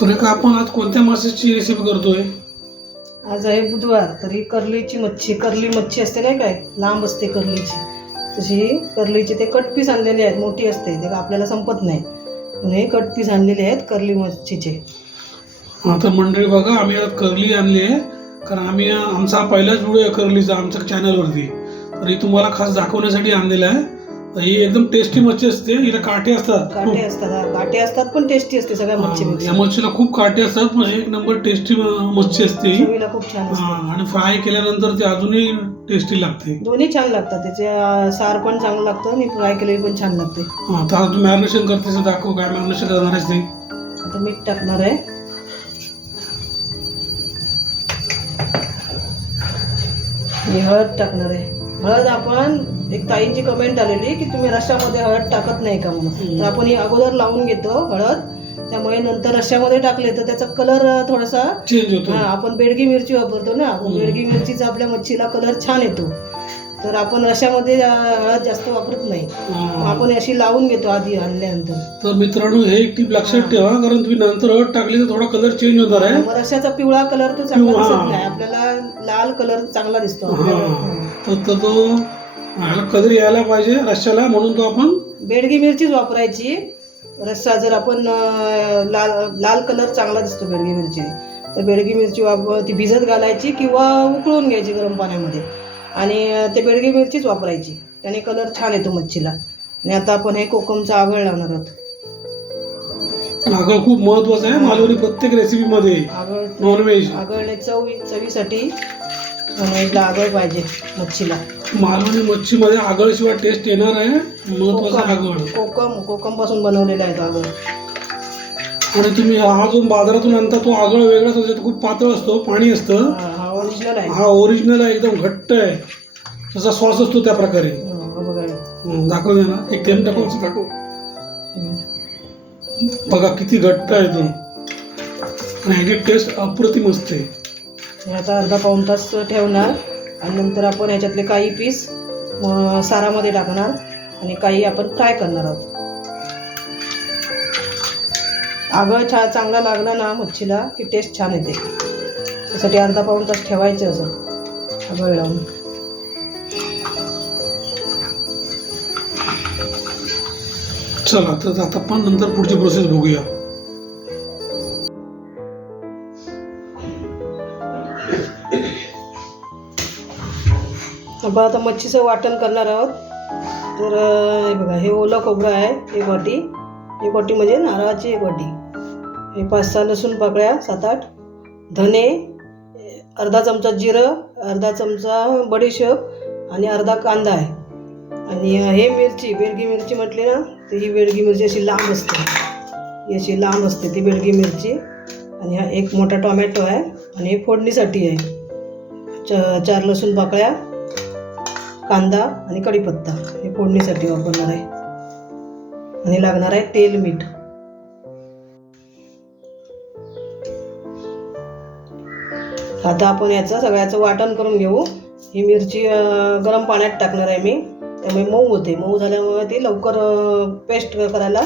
सुरेखा, आपण आज कोणत्या माशाची रेसिपी करतोय? आज आहे बुधवार, तरी कर्लीची मच्छी, कर्ली मच्छी असते नाही काय, लांब असते कर्लीची, तशी कर्लीची ते कट पीस आणलेले आहेत, मोठी असते, ते आपल्याला संपत नाही म्हणून हे कट पीस आणलेले आहेत कर्ली मच्छीचे. तर मंडळी बघा, आम्ही आज कर्ली आणली आहे, कारण आमचा हा पहिलाच व्हिडिओ आहे कर्लीचा आमच्या चॅनलवरती, तर ही तुम्हाला खास दाखवण्यासाठी आणलेला आहे. ही एकदम टेस्टी मच्छी असते, हिला काटे असतात, काटे असतात पण टेस्टी असते सगळ्या मच्छी. या मच्छीला खूप काटे असतात, पण एक नंबर टेस्टी मच्छी असते, चवीला खूप छान असते. आणि फ्राय केल्यानंतर ते अजूनही टेस्टी लागते. दोन्ही छान लागतात, त्याचे सार पण चांगलं लागतं आणि फ्राय केलेली पण छान लागते. आता तू मॅरिनेशन करतेस, दाखव काय मॅरिनेशन करणार आहेस ते. आता मीठ टाकणार आहे, हळद टाकणार आहे. हळद आपण एक ताईंची कमेंट आलेली की तुम्ही रश्श्यामध्ये हळद टाकत नाही का म्हणून, तर आपण ही अगोदर लावून घेतो हळद, त्यामुळे नंतर रश्श्यामध्ये टाकले तर त्याचा कलर थोडासा चेंज होतो. आपण बेडगी मिरची वापरतो ना, बेडगी मिरचीचा आपल्या मच्छीला कलर छान येतो, तर आपण रश्श्यामध्ये हळद जास्त वापरत नाही, आपण अशी लावून घेतो आधी आणल्यानंतर. तर मित्रांनो, हे एक टीप लक्षात ठेवा, कारण तुम्ही नंतर हळद टाकली तर थोडा कलर चेंज होणार आहे. रश्श्याचा पिवळा कलर तो चांगला दिसत नाही, आपल्याला लाल कलर चांगला दिसतो. तर तो ह्याला कलर यायला पाहिजे रश्श्याला, म्हणून तो आपण बेडगी मिरचीच वापरायची. रस्सा जर आपण लाल कलर चांगला दिसतो बेडगी मिरची, तर बेडगी मिरची ती भिजत घालायची किंवा उकळून घ्यायची गरम पाण्यामध्ये, आणि ते बेडगी मिरचीच वापरायची, त्याने कलर छान येतो मच्छीला. आणि आता आपण हे कोकमचा आगळ लावणार आहोत. आगळ खूप महत्वाचं आहे मालवणी प्रत्येक रेसिपीमध्ये. नॉनव्हेज आगळने चवीसाठी नॉनव्हेजला आगळ पाहिजे मच्छीला. मालवणी मच्छीमध्ये आगळ शिवाय टेस्ट येणार आहे. महत्वाचं आगळ कोकम पासून बनवलेला आहे तो आगळ. आणि तुम्ही हा जो बाजारातून आणता तो आगळ वेगळाच असतो, तो खूप पातळ असतो, पाणी असतं. हा ओरिजिनल आहे, हा ओरिजिनल आहे, एकदम घट्ट आहे, तसा सॉस असतो त्या प्रकारे. दाखव दे ना, एक थेंब टाकून दाखव. बघा किती घट्ट आहे तो, आणि ह्याची टेस्ट अप्रतिम असते. आता अर्धा पाऊण तास ठेवणार, आणि नंतर आपण ह्याच्यातले काही पीस सारामध्ये टाकणार आणि काही आपण फ्राय करणार आहोत. आगळ चांगला लागला ना मच्छीला की टेस्ट छान येते, त्यासाठी अर्धा पाऊण तास ठेवायचं असं आगळ लावून. चला, तर आता आपण नंतर पुढची प्रोसेस बघूया. आपण आता मच्छीचं वाटण करणार आहोत. तर हे बघा, हे ओलं खोबरं आहे, एक वाटी म्हणजे नारळाची एक वाटी. हे 5-6 लसूण पाकळ्या, 7-8 धने, अर्धा चमचा जिरं, अर्धा चमचा बडीशेप आणि अर्धा कांदा आहे. आणि हे मिरची, बेडगी मिरची म्हटली ना, तर ही बेडगी मिरची अशी लांब असते, ही अशी लांब असते ती बेडगी मिरची. आणि हा एक मोठा टोमॅटो आहे, आणि हे फोडणीसाठी आहे. 4 लसूण पाकळ्या, कांदा आणि कढीपत्ता हे फोडणीसाठी वापरणार आहे. आणि लागणार आहे तेल, मीठ. आता आपण याचं सगळ्याचं वाटण करून घेऊ. ही मिरची गरम पाण्यात टाकणार आहे मी, त्यामुळे मऊ होते, मऊ झाल्यामुळे ती लवकर पेस्ट करायला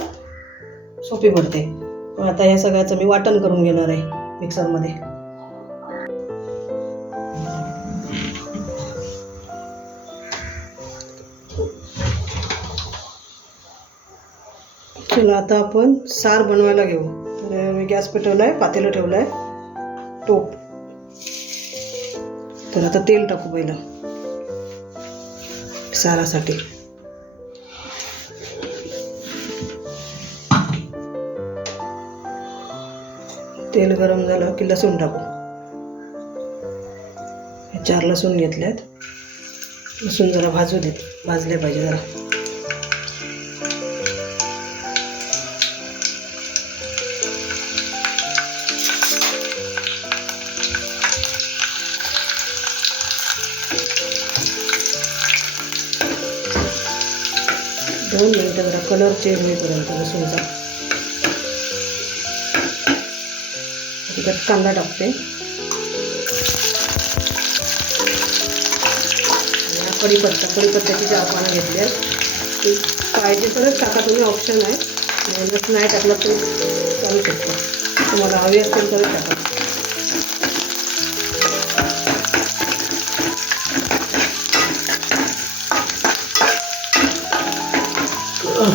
सोपी पडते. आता या सगळ्याचं मी वाटण करून घेणार आहे मिक्सरमध्ये. चला, आता आपण सार बनवायला घेऊ. तर मी गॅस पेटवला आहे, पातेलं ठेवलं आहे, टोप. तर आता तेल टाकू पहिलं सारासाठी. तेल गरम झालं की लसूण टाकू. 4 लसूण घेतल्यात, लसूण जरा भाजले पाहिजे जरा. दोन मिनिटं जरा कलर चेंज होईपर्यंत लसूणचा. त्यात कांदा टाकते, कढीपत्त्याची 4 पानं घेतली आहेत. पाहिजे तरच टाका तुम्ही, ऑप्शन आहे, नाही टाकलं तरी चालू शकतो. तुम्हाला हवी असतील तर टाका.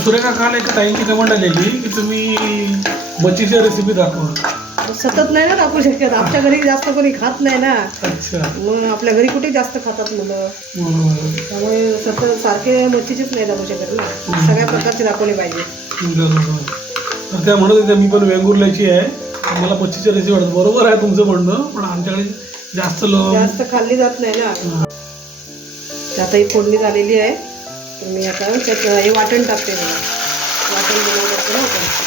सुरेखा काल एका ताईंची कमेंट आलेली की तुम्ही मच्छीची रेसिपी दाखवा. सतत नाही ना दाखवू शकत, आमच्या घरी जास्त कोणी खात नाही ना. अच्छा, मग आपल्या घरी कुठे जास्त खातात मुलं, बरोबर त्यामुळे सतत सारखे मच्छीचीच नाही दाखवू शकत ना, सगळ्या प्रकारचे दाखवले पाहिजे. बरोबर. तर त्या म्हणत होत्या मी पण वेंगुर्ल्याची आहे, मला मच्छीची रेसिपी वाटत. बरोबर आहे तुमचं म्हणणं, पण आमच्याकडे जास्त खाल्ली जात नाही ना. आता ही फोडणी झालेली आहे, तर मी आता त्यात हे वाटण टाकते. वाटण बनवलं असतं ना आपण.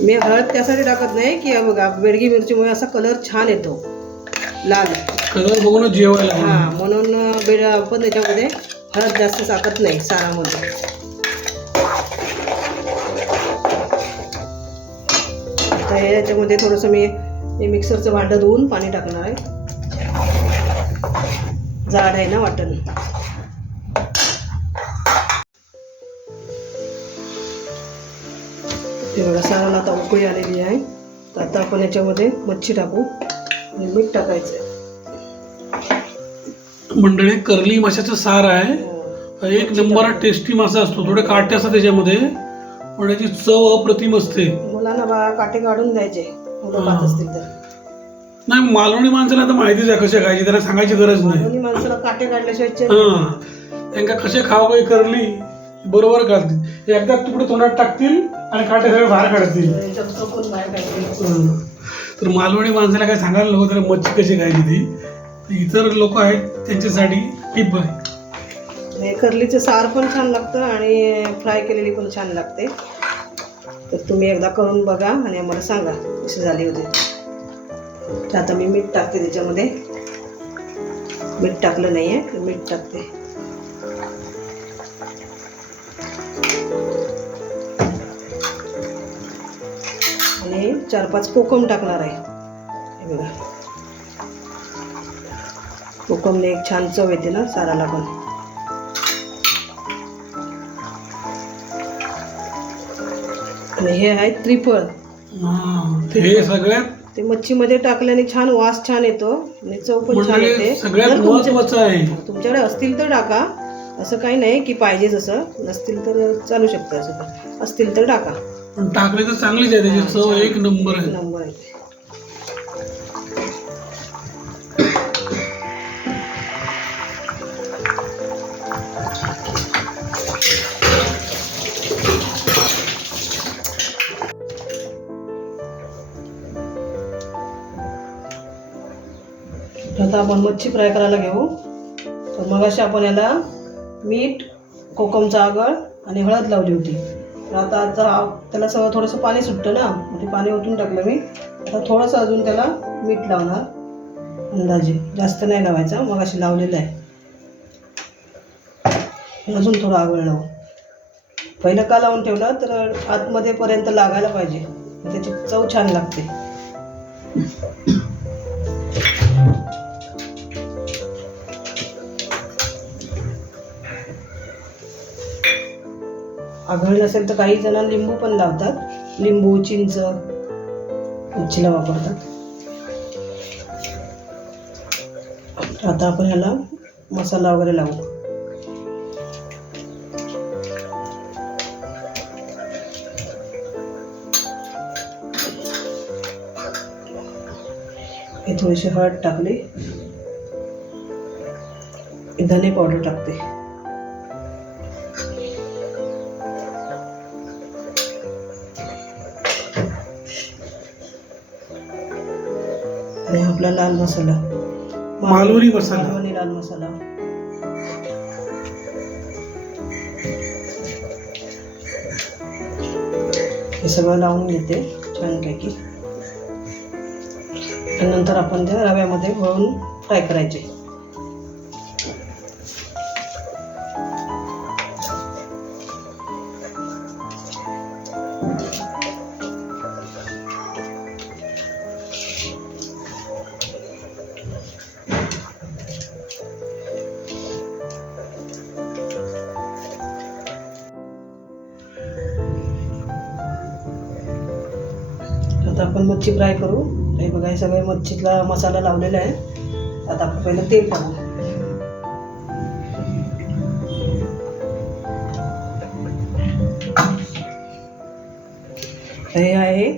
मी हळद त्यासाठी टाकत नाही की बघा बेडगी मिरचीमुळे असा कलर छान येतो, लाल कलर बघून जेवायला. हां, म्हणून बेड आपण त्याच्यामध्ये हळद जास्त टाकत नाही सारामध्ये. आता याच्यामध्ये थोडंसं मी हे मिक्सरचं भांडं धुवून पाणी टाकणार आहे. जाड आहे ना वाटण. ते बघा साराला आता उकळी आलेली आहे. तर आता आपण याच्यामध्ये मच्छी टाकू आणि मीठ टाकायचं. मंडळी कर्ली माशाचं सार आहे, एक नंबर टेस्टी मासा असतो. थोडे काटे असतात त्याच्यामध्ये, पण याची चव अप्रतिम असते. मुलांना बा काटे काढून द्यायचे मुलं खात असतील तर. नाही, मालवणी माणसाला आता माहितीच आहे कसे खायचे, त्यांना सांगायची गरज नाही. दोन्ही माणसाला काटे काढल्याशिवाय हा, त्यांना कसे खावं काही करली बरोबर घालतील. एकदा तुकडे तोंडात टाकतील आणि काटे सगळे बाहेर काढतील. बाहेर काढतील. तर मालवणी माणसाला काय सांगायला नको त्याला मच्छी कशी खायची ती. इतर लोक आहेत त्यांच्यासाठी टिप आहे. कर्लीचं सार पण छान लागतं आणि फ्राय केलेली पण छान लागते. तर तुम्ही एकदा करून बघा आणि आम्हाला सांगा कसे झाले होते. तर आता मी मीठ टाकते त्याच्यामध्ये. मीठ टाकलं नाही आहे, मीठ टाकते. आणि 4-5 कोकम टाकणार आहे. हे बघा, कोकमने एक छान चव येते ना साराला पण. आणि हे आहे त्रिफळ. हे सगळ्यात ते मच्छीमध्ये टाकल्याने छान वास छान येतो आणि चव पण छान येते. सगळ्यात महत्वाचं आहे. तुमच्याकडे असतील तर टाका, असं काही नाही की पाहिजेच असं. नसतील तर चालू शकतं, असं असतील तर टाका. पण टाकले तर चांगलीच आहे, त्याची चव एक नंबर आहे. नंबर आहे. आता आपण मच्छी फ्राय करायला घेऊ. तर मगाशी आपण याला मीठ, कोकमचा आगळ आणि हळद लावली होती. तर आता जर त्याला सगळं थोडंसं पाणी सुटतं ना, म्हणजे पाणी ओतून टाकलं मी. आता थोडंसं अजून त्याला मीठ लावणार, अंदाजे, जास्त नाही लावायचं. मगाशी लावलेलं आहे. अजून थोडं आगळ लावू. पहिलं का लावून ठेवलं तर आतमध्ये पर्यंत लागायला पाहिजे, त्याची चव छान लागते. आगळ नसेल तर काही जण लिंबू पण लावतात. लिंबू, चिंच मच्छीला वापरतात. आता आपण ह्याला मसाला वगैरे लावू. हे थोडीशी हळद टाकली. धने पावडर टाकते. आणि आपला लाल मसाला, मालवणी मसाला, मालवणी लाल मसाला. हे सगळं लावून घेते छानपैकी. आणि नंतर आपण त्या रव्यामध्ये वळून फ्राय करायचे. आता आपण मच्छी फ्राय करू. हे बघा, हे सगळे मच्छीला मसाला लावलेला आहे. आता आपण पहिलं तेल टाकू. हे आहे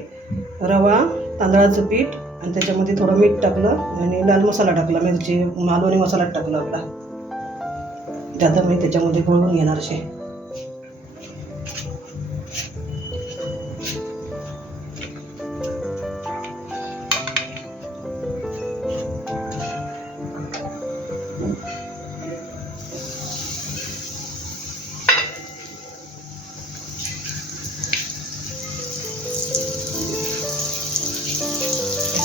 रवा, तांदळाचं पीठ आणि त्याच्यामध्ये थोडं मीठ टाकलं आणि लाल मसाला टाकला, मिरची मालवणी मसाला टाकला आपला. त्यात मी त्याच्यामध्ये घोळून घेणार असे.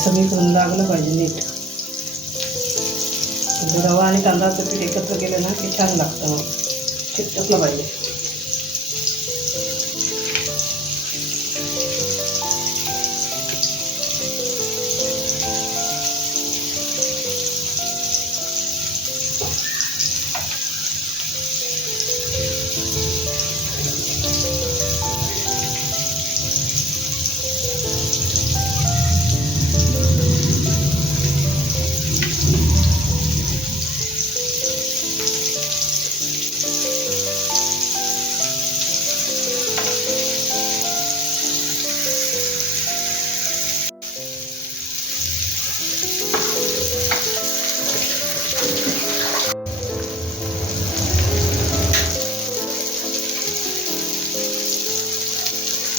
सगळीकडून लागलं पाहिजे नीट. रवा आणि तांदळाचं पीठ एकत्र केलं ना की छान लागतं. मग चिकटलं पाहिजे.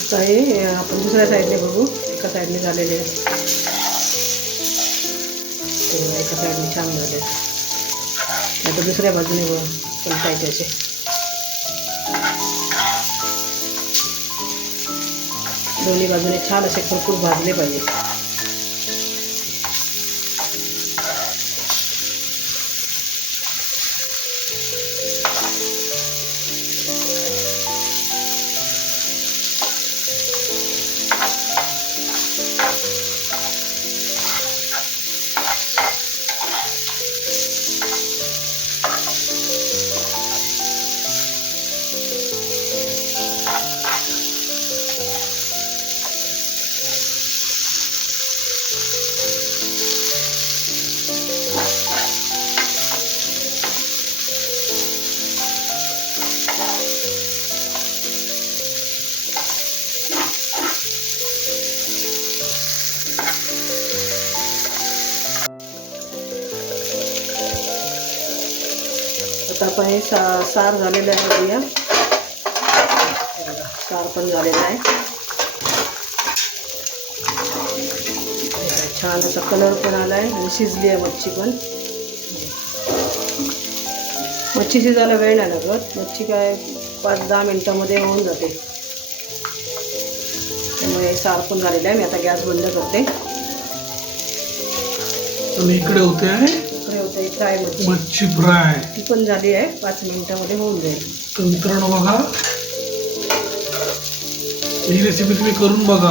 आता हे आपण दुसऱ्या साईडने बघू. एका साईडने झालेले आहे, एका साईडने छान झाले. आता दुसऱ्या बाजूने पलटायचे असे. दोन्ही बाजूने छान असे खरपूर भाजले पाहिजे. आता आपण हे सार झालेलं आहे. बघूया, सार पण झालेलं आहे. छान असा कलर पण आला आहे आणि शिजली आहे मच्छी पण. मच्छी शिजायला वेळ नाही लागत. मच्छी काय 5-10 मिनिटामध्ये होऊन जाते. त्यामुळे सार पण झालेलं आहे. मी आता गॅस बंद करते. इकडे होते फ्राय मच्छी फ्राय. ती पण झाली आहे. 5 मिनिटामध्ये होऊन जाईल. तर मित्रांनो बघा, ही रेसिपी तुम्ही करून बघा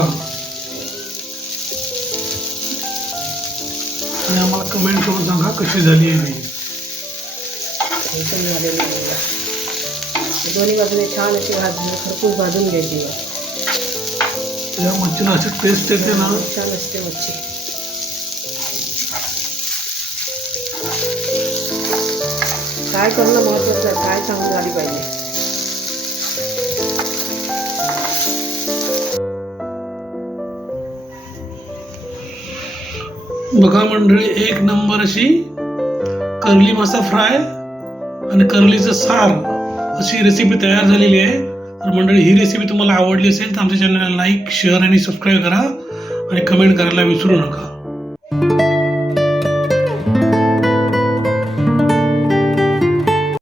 आणि आम्हाला कमेंट करून सांगा कशी झाली आहे. हे पण झालेली आहे. दोन्ही बाजूने छान अशी खरपूस भाजून घ्यायची. या मच्छीला अशी टेस्ट येते ना, छान असते मच्छी. काय करणं महत्त्वाचं आहे. काय चांगली झाली पाहिजे. बघा मंडळी, एक नंबर अशी कर्ली मासा फ्राय आणि कर्लीचं सार अशी रेसिपी तयार झालेली आहे. तर मंडळी, ही रेसिपी तुम्हाला आवडली असेल तर आमच्या चॅनलला लाईक, शेअर आणि सबस्क्राईब करा आणि कमेंट करायला विसरू नका.